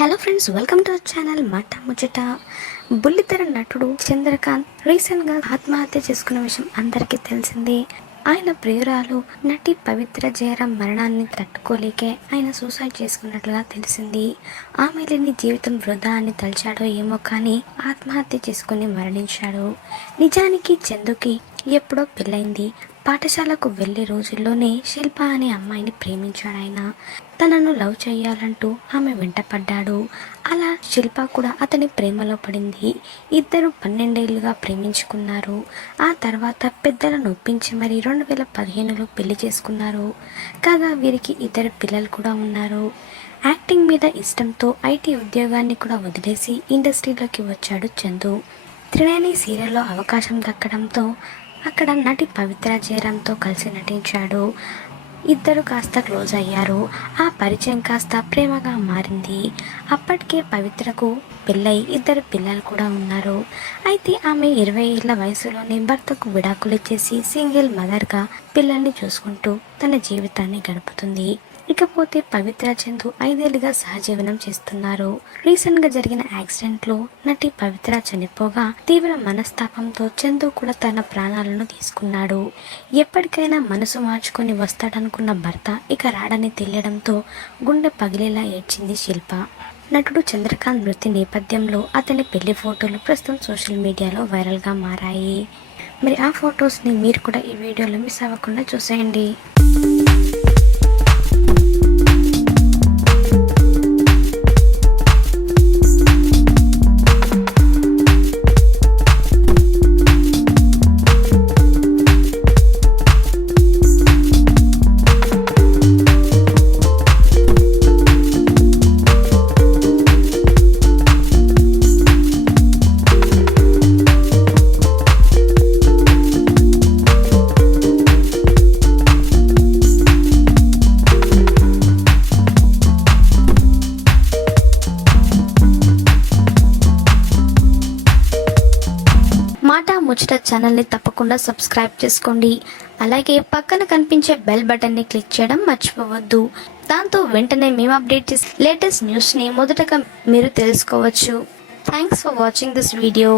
Hello friends, welcome to our channel మాట ముచ్చట. బుల్లితెర నటుడు చంద్రకాంత్ రీసెంట్గా ఆత్మహత్య చేసుకున్న విషయం అందరికీ తెలిసిందే. ఆయన ప్రియురాలు నటి పవిత్ర జయరాం మరణాన్ని తట్టుకోలేకే ఆయన సూసైడ్ చేసుకున్నట్లుగా తెలిసింది. ఆమె లేని జీవితం వృధా అని తలిచాడో ఏమో కానీ ఆత్మహత్య చేసుకుని మరణించాడు. నిజానికి చందుకి ఎప్పుడో పెళ్ళైంది. పాఠశాలకు వెళ్లే రోజుల్లోనే శిల్ప అనే అమ్మాయిని ప్రేమించాడు ఆయన. తనను లవ్ చేయాలంటూ ఆమె వెంటపడ్డాడు. అలా శిల్ప కూడా అతని ప్రేమలో పడింది. ఇద్దరు 12 ఏళ్లుగా ప్రేమించుకున్నారు. ఆ తర్వాత పెద్దలను ఒప్పించి మరి 2015లో పెళ్లి చేసుకున్నారు. కాగా వీరికి 2 పిల్లలు కూడా ఉన్నారు. యాక్టింగ్ మీద ఇష్టంతో ఐటీ ఉద్యోగాన్ని కూడా వదిలేసి ఇండస్ట్రీలోకి వచ్చాడు చందు. త్రినేని సీరియల్లో అవకాశం దక్కడంతో అక్కడ నటి పవిత్ర జయరాంతో కలిసి నటించాడు. ఇద్దరు కాస్త క్లోజ్ అయ్యారు. ఆ పరిచయం కాస్త ప్రేమగా మారింది. అప్పటికే పవిత్రకు పెళ్ళై 2 పిల్లలు కూడా ఉన్నారు. అయితే ఆమె 20 ఏళ్ల వయసులోనే భర్తకు విడాకులు ఇచ్చేసి సింగిల్ మదర్గా పిల్లల్ని చూసుకుంటూ తన జీవితాన్ని గడుపుతుంది. ఇకపోతే పవిత్ర చందు 5 ఏళ్లుగా సహజీవనం చేస్తున్నారు. రీసెంట్గా జరిగిన యాక్సిడెంట్లో నటి పవిత్ర చనిపోగా తీవ్ర మనస్తాపంతో చందు కూడా తన ప్రాణాలను తీసుకున్నాడు. ఎప్పటికైనా మనసు మార్చుకొని వస్తాడనుకున్న భర్త ఇక రాడని తెలియడంతో గుండె పగిలేలా ఏడ్చింది శిల్ప. నటుడు చంద్రకాంత్ మృతి నేపథ్యంలో అతని పెళ్లి ఫోటోలు ప్రస్తుతం సోషల్ మీడియాలో వైరల్గా మారాయి. మరి ఆ ఫొటోస్ని మీరు కూడా ఈ వీడియోలో మిస్ అవ్వకుండా చూసేయండి. మాట ముచ్చట ఛానల్ని తప్పకుండా సబ్స్క్రైబ్ చేసుకోండి. అలాగే పక్కన కనిపించే బెల్ బటన్ని క్లిక్ చేయడం మర్చిపోవద్దు. దాంతో వెంటనే మేము అప్డేట్ చేసే లేటెస్ట్ న్యూస్ని మొదటగా మీరు తెలుసుకోవచ్చు. Thanks for watching this video.